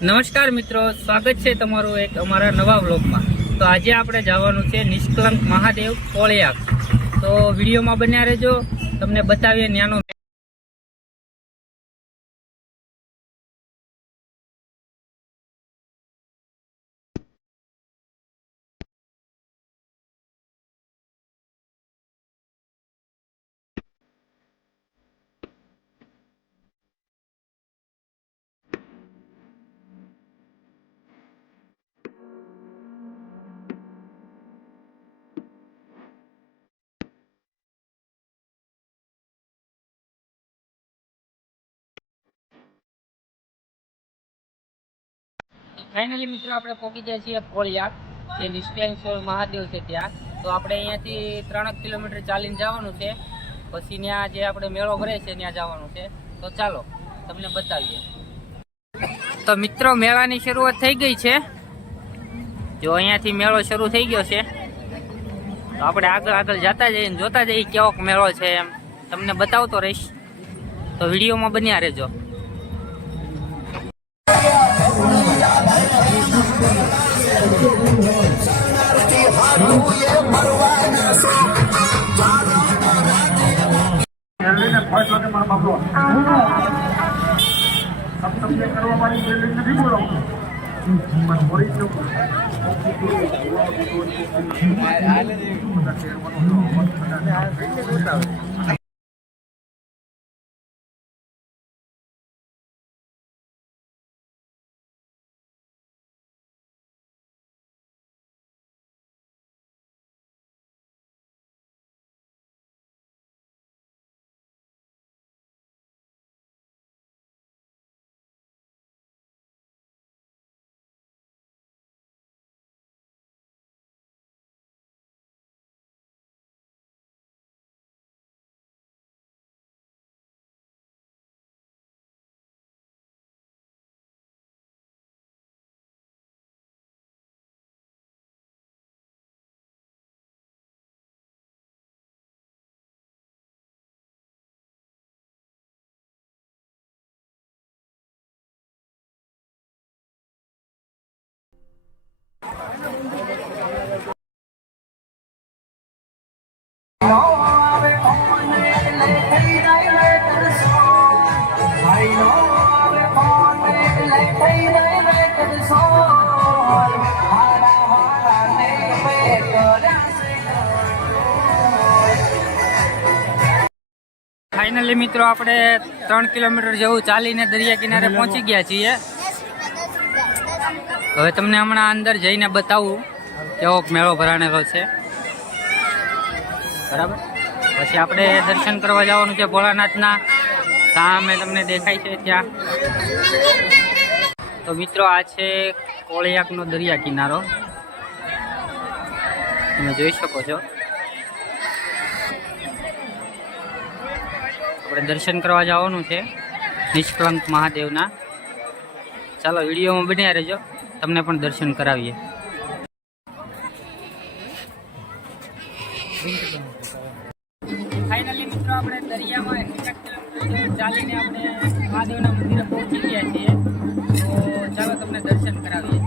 નમસ્કાર મિત્રો, સ્વાગત છે તમારું એક અમારા નવા વ્લોગમાં। તો આજે આપણે જવાનું છે નિષ્કલંક મહાદેવ કોળિયાક। તો વિડીયોમાં બન્યા રહેજો, તમને બતાવીએ ત્યાંનો। फाइनली मित्रों આપણે પહોંચી ગયા છીએ કોળિયાક, જે નિષ્કલંક મહાદેવ છે ત્યાં। તો આપણે અહીંયાથી 3 કિલોમીટર ચાલીને જવાનું છે, પછી ત્યાં જે આપણે મેળો ભરે છે ત્યાં જવાનું છે। તો ચાલો તમને બતાવીએ। તો મિત્રો મેળાની શરૂઆત થઈ ગઈ છે, જો અહીંયાથી મેળો શરૂ થઈ ગયો છે। તો આપણે આગળ જતા જઈએ, જોતા જઈએ કેવો મેળો છે એમ તમને બતાવતો રહીશ, તો વિડીયોમાં બન્યા રહેજો। फाइनली मित्रों આપણે 3 કિલોમીટર જેવું ચાલીને દરિયા કિનારે પહોંચી ગયા છીએ। હવે તમને હમણાં અંદર જઈને બતાવું કેવો મેળો ભરાણેલો છે, બરાબર। પછી આપણે દર્શન કરવા જવાનું છે ભોળાનાથના, સામે તમને દેખાય છે ત્યાં। તો મિત્રો આ છે કોળિયાકનો દરિયા કિનારો, તમે જોઈ શકો છો। આપણે દર્શન કરવા જવાનું છે નિષ્કલંક મહાદેવના। ચાલો વિડીયોમાં બન્યા રહેજો, તમને પણ દર્શન કરાવીએ। ફાઇનલી મિત્રો આપણે દરિયામાં 1 કિલોમીટર ચાલીને આપણે મહાદેવના મંદિરે પહોંચી ગયા છીએ। તો ચાલો તમને દર્શન કરાવીએ।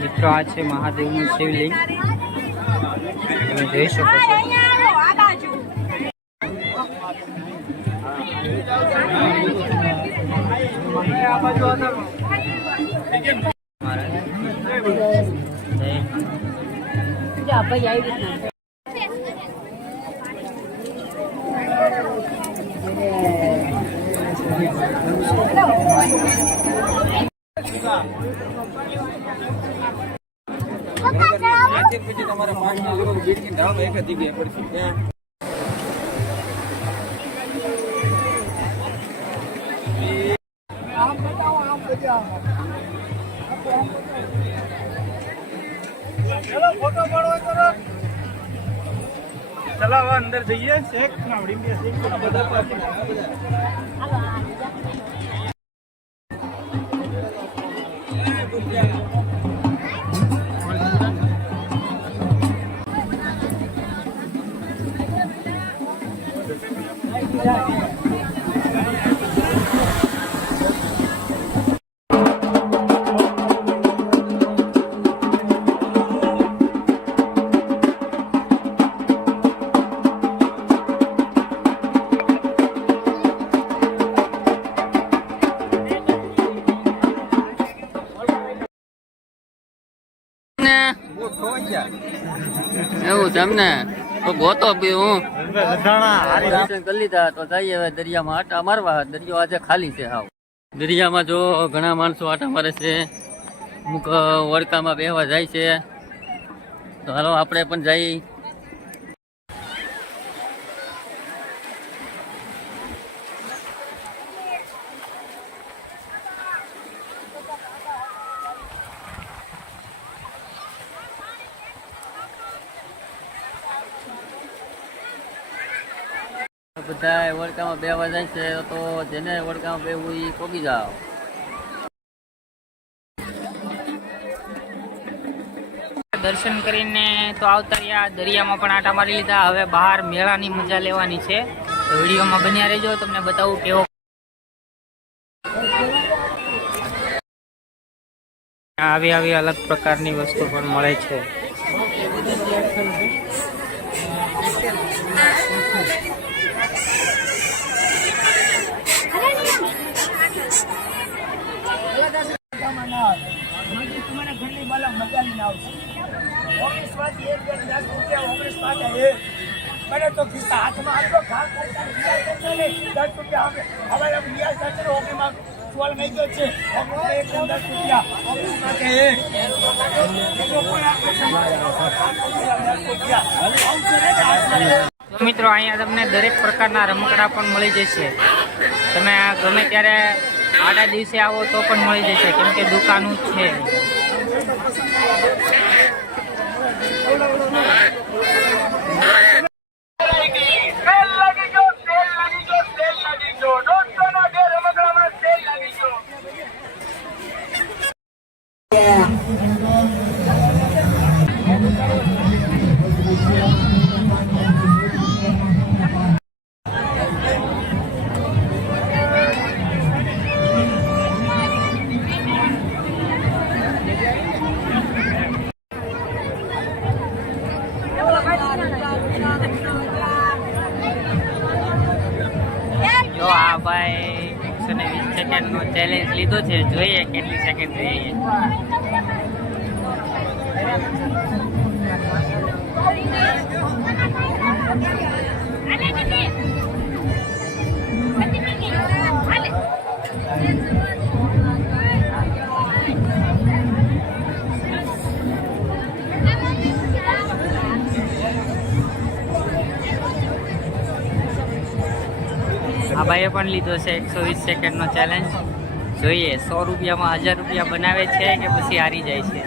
મિત્રો આ છે મહાદેવનું શિવલિંગ, તમે જોઈ શકો છો। પછી તમારે 5 કિલો ગીટની ધામ એક જ જગ્યાએ પડશે ત્યાં। ચલો ફોટો પાડો કરો, ચલો અંદર જઈએ। શેખ ના વડી શેખ બધા એવું છે એમને તો ગોતો બી હું દર્શન કરી લીધા તો જઈએ હવે દરિયામાં આટા મારવા. દરિયો આજે ખાલી છે હાવ. દરિયામાં જો ઘણા માણસો આટા મારે છે, અમુક વડકામાં બેહવા જાય છે. તો હાલો આપણે પણ જઈ. બધા વડકામાં બેહવા જાય છે તો જેને વડકામાં બેહવું એ પોગી જાઓ. દર્શન કરીને તો આવતા રહ્યા, દરિયામાં પણ આટા મારી લીધા. હવે બહાર મેળાની મજા લેવાની છે, તો વિડીયોમાં બન્યા રહેજો, તમને બતાવું કેવો. આવી અલગ પ્રકારની વસ્તુ પણ મળે છે. મિત્રો અહીંયા તમને દરેક પ્રકારના રમકડા પણ મળી જશે. તમે ગમે ત્યારે આડા દિવસે આવો તો પણ મળી જશે, કેમ કે દુકાનો છે. જો આ ભાઈ 120 સેકન્ડનો ચેલેન્જ લીધો છે, જોઈએ કેટલી સેકન્ડ રહીએ. આ ભાઈએ પણ લીધો છે 120 સેકન્ડનો ચેલેન્જ. જોઈએ 100 રૂપિયામાં 1000 રૂપિયા બનાવે છે કે પછી હારી જાય છે.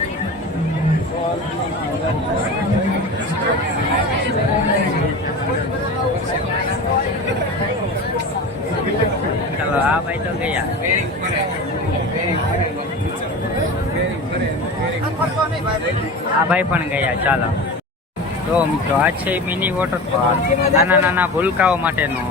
ચલો આ ભાઈ તો ગયા. આ ભાઈ પણ ગયા. ચાલો તો મિત્રો આ છે મિની વોટરપાર્ક, નાના નાના ભૂલકાઓ માટેનો.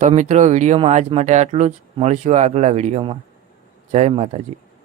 તો મિત્રો વિડીયોમાં આજ માટે આટલું જ. મળીશું આગલા વિડીયોમાં. જય માતાજી.